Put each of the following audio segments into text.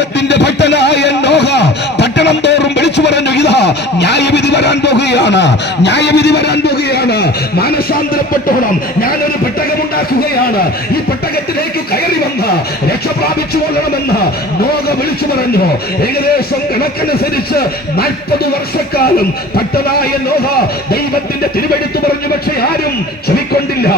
ദൈവത്തിന്റെ ഭക്തനായ നോഹ പട്ടണം തോറും വിളിച്ചു പറഞ്ഞു, ഇതാ ന്യായവിധി വരാൻ പോകുകയാണ്, ന്യായവിധി വരാൻ പോകുകയാണ്, മാനസാന്തരപ്പെട്ടോണം, ഞാനൊരു പെട്ടകമുണ്ടാക്കുകയാണ്, ഈ പെട്ടകത്തിലേക്ക് കയറി വന്ന് രക്ഷ പ്രാപിച്ചു കൊള്ളണമെന്ന് നോഹ വിളിച്ചു പറഞ്ഞു. ഏകദേശം കണക്കനുസരിച്ച് 40 വർഷക്കാലം ഭക്തനായ നോഹ ദൈവത്തിന്റെ തിരുവെടുത്തു പറഞ്ഞു. പക്ഷെ ആരും ചെവിക്കൊണ്ടില്ല.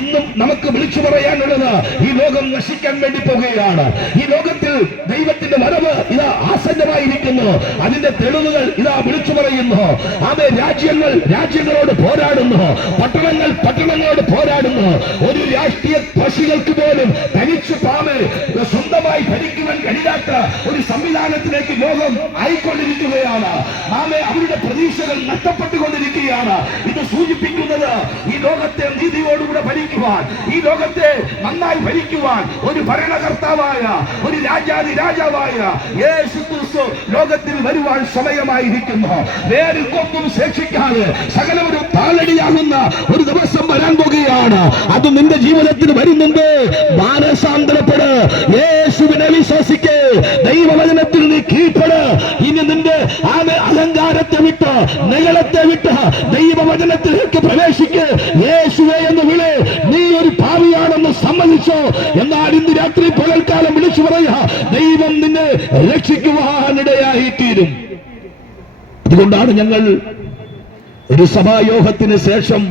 ഇന്നും നമുക്ക് വിളിച്ചു പറയാനുള്ളത്, ഈ ലോകം നശിക്കാൻ വേണ്ടി പോകുകയാണ്. ഈ ലോകത്തിൽ ദൈവത്തിന്റെ വരവ് ഇതാ ആസന്നമായിരിക്കുന്നു. അതിന്റെ തെളിവുകൾ ഇതാ വിളിച്ചു പറയുന്നു. അതേ രാജ്യങ്ങളോട് പോരാടുന്നു, പട്ടണങ്ങളോട് പോരാടുന്നു. ഒരു രാഷ്ട്രീയ കക്ഷികൾക്ക് പോലും തനിച്ചു സ്വന്തമായി ഭരിക്കുവാൻ കഴിയാത്ത ഒരു സംവിധാനത്തിലേക്ക് ലോകം ആയിക്കൊണ്ടിരിക്കുകയാണ്. അവരുടെ പ്രതീക്ഷകൾ നഷ്ടപ്പെട്ടുകൊണ്ടിരിക്കുകയാണ്. ഇത് സൂചിപ്പിക്കുന്നത്, ഈ ലോകത്തെ നീതിയോടുകൂടെ ഭരിക്കുവാൻ, ഈ ലോകത്തെ നന്നായി ഭരിക്കുവാൻ ഒരു ഭരണകർത്താവായ, ഒരു രാജാവായ യേശു ക്രിസ്തു ലോകത്തിൽ വരുവാൻ സമയമായിരിക്കുന്നു. വേറെ ഒന്നും ശേഷിക്കാതെ സകലവരും താളടിയാകുന്ന ഒരു ദിവസം വരാൻ പോകുകയാണ്. അത് നിന്റെ ജീവിതത്തിൽ വരുന്നുണ്ട്. മാനസാന്തരപ്പെട്, യേശുവിനെ വിശ്വസിക്ക്, ദൈവവചനത്തിൽ നീ കീഴ്പ്പെട്. ഇനി നിന്റെ അലങ്കാരത്തെ വിട്ട്, നികളത്തെ വിട്ട് ദൈവവചനത്തിലേക്ക് പ്രവേശിക്ക്. യേശുവേ എന്ന് വിളി. നീ ഒരു പാപിയാണെന്ന് സമ്മതിച്ചോ. എന്നാൽ ഇന്ന് രാത്രി പകൽക്കാലം വിളിച്ചു പറയുക, ദൈവം നിന്നെ രക്ഷിക്കുവാനിടയായി തീരും. അതുകൊണ്ടാണ് ഞങ്ങൾ ഒരു സഭായോഗത്തിന് ശേഷം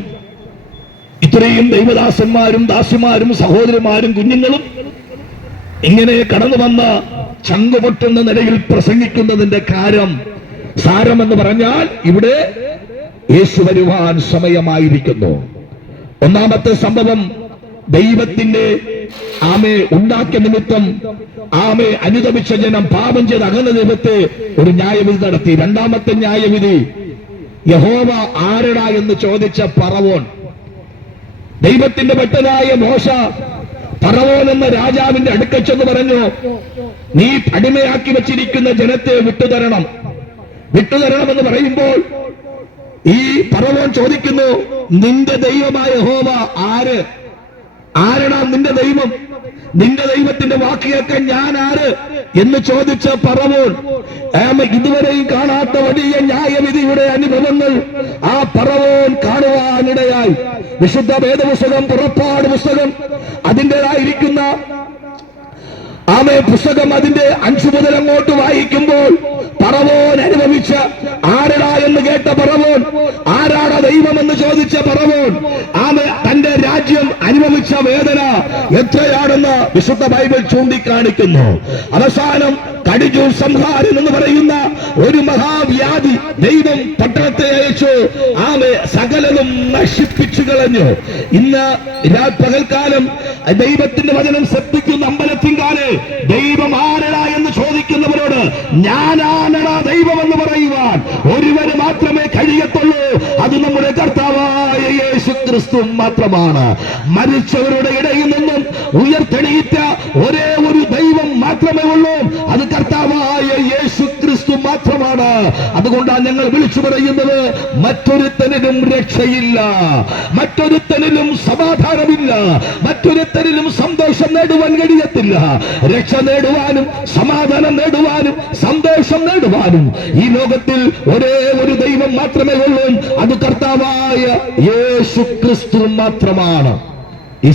ഇത്രയും ദൈവദാസന്മാരും ദാസിമാരും സഹോദരിമാരും കുഞ്ഞുങ്ങളും ഇങ്ങനെ കടന്നു വന്ന ചങ്കുപൊട്ടുന്ന നിലയിൽ പ്രസംഗിക്കുന്നതിന്റെ സാരമെന്ന് പറഞ്ഞാൽ, ഇവിടെ യേശു വരുവാൻ സമയമായിരിക്കുന്നു. ഒന്നാമത്തെ സംഭവം, ദൈവത്തിന്റെ ഉണ്ടാക്കിയ നിമിത്തം അനുദപിച്ച ജനം പാപം ചെയ്ത് അകന്ന ദൈവത്തെ ഒരു ന്യായവിധി നടത്തി. രണ്ടാമത്തെ ന്യായവിധി, യഹോവ ആരടാ എന്ന് ചോദിച്ച ഫറവോൻ. ദൈവത്തിന്റെ ഭക്തനായ മോശ ഫറവോൻ എന്ന രാജാവിന്റെ അടുക്കൽ ചെന്ന് പറഞ്ഞു, നീ അടിമയാക്കി വെച്ചിരിക്കുന്ന ജനത്തെ വിട്ടുതരണമെന്ന് പറയുമ്പോൾ ഈ ഫറവോൻ ചോദിക്കുന്നു, നിന്റെ ദൈവമായ യഹോവ ആരടാ നിന്റെ ദൈവം? നിന്റെ ദൈവത്തിന്റെ വാക്ക് കേൾക്കാൻ ഞാൻ ആര് എന്ന് ചോദിച്ച ഫറവോൻ ഇതുവരെയും കാണാത്ത വലിയ ന്യായവിധിയുടെ അനുഭവങ്ങൾ ആ ഫറവോൻ കാണുവാനിടയായി. വിശുദ്ധ വേദപുസ്തകം, പുറപ്പാട് പുസ്തകം, അതിൻ്റെതായിരിക്കുന്ന പുസ്തകം അതിന്റെ 5 മുതൽ അങ്ങോട്ട് വായിക്കുമ്പോൾ ഫറവോൻ അനുഭവിച്ച, ആരടാ എന്ന് കേട്ട ഫറവോൻ, ആരാടാ ദൈവമെന്ന് ചോദിച്ച ഫറവോൻ, തന്റെ രാജ്യം അനുഭവിച്ച വേദന എത്രയാണെന്ന് വിശുദ്ധ ബൈബിൾ ചൂണ്ടിക്കാണിക്കുന്നു. അവസാനം കടിജൂർ സംഹാരം എന്ന് പറയുന്ന ഒരു മഹാവ്യാധി ദൈവം പട്ടണത്തെ അയച്ചു. സകലതും നശിപ്പിച്ചു കളഞ്ഞു. ഇന്ന് പകൽക്കാലം ദൈവത്തിന്റെ വചനം ശ്രദ്ധിക്കുന്ന അമ്പലത്തിങ്കാലെ ദൈവം ആരടാ എന്ന് ചോദിക്കുന്നവരോട്, ഞാനാണടാ ദൈവമെന്ന് പറയുവാൻ ഒരുവന് മാത്രമേ കഴിയത്തുള്ളൂ. അത് നമ്മുടെ കർത്താവായ യേശു ക്രിസ്തു മാത്രമാണ്. മരിച്ചവരുടെ ഇടയിൽ നിന്നും ഉയർത്തെണീറ്റ ഒരേ ഒരു ദൈവം മാത്രമേ ഉള്ളൂ. അത് കർത്താവായ യേശു ക്രിസ്തു മാത്രമാണ്. അതുകൊണ്ടാണ് ഞങ്ങൾ വിളിച്ചു പറയുന്നത്, മറ്റൊരുത്തനിലും രക്ഷയില്ല, മറ്റൊരുത്തനിലും സമാധാനമില്ല, മറ്റൊരുത്തനിലും സന്തോഷം നേടുവാൻ കഴിയത്തില്ല. രക്ഷ നേടുവാനും സമാധാനം നേടുവാനും സന്തോഷം നേടുവാനും ഈ ലോകത്തിൽ ഒരേ ഒരു ദൈവം മാത്രമേ ഉള്ളൂ. അത് കർത്താവായ യേശു ക്രിസ്തു മാത്രമാണ്. ഈ